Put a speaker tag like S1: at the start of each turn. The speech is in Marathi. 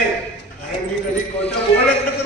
S1: नाही. मी कधी कोणत्या बोलत नाही.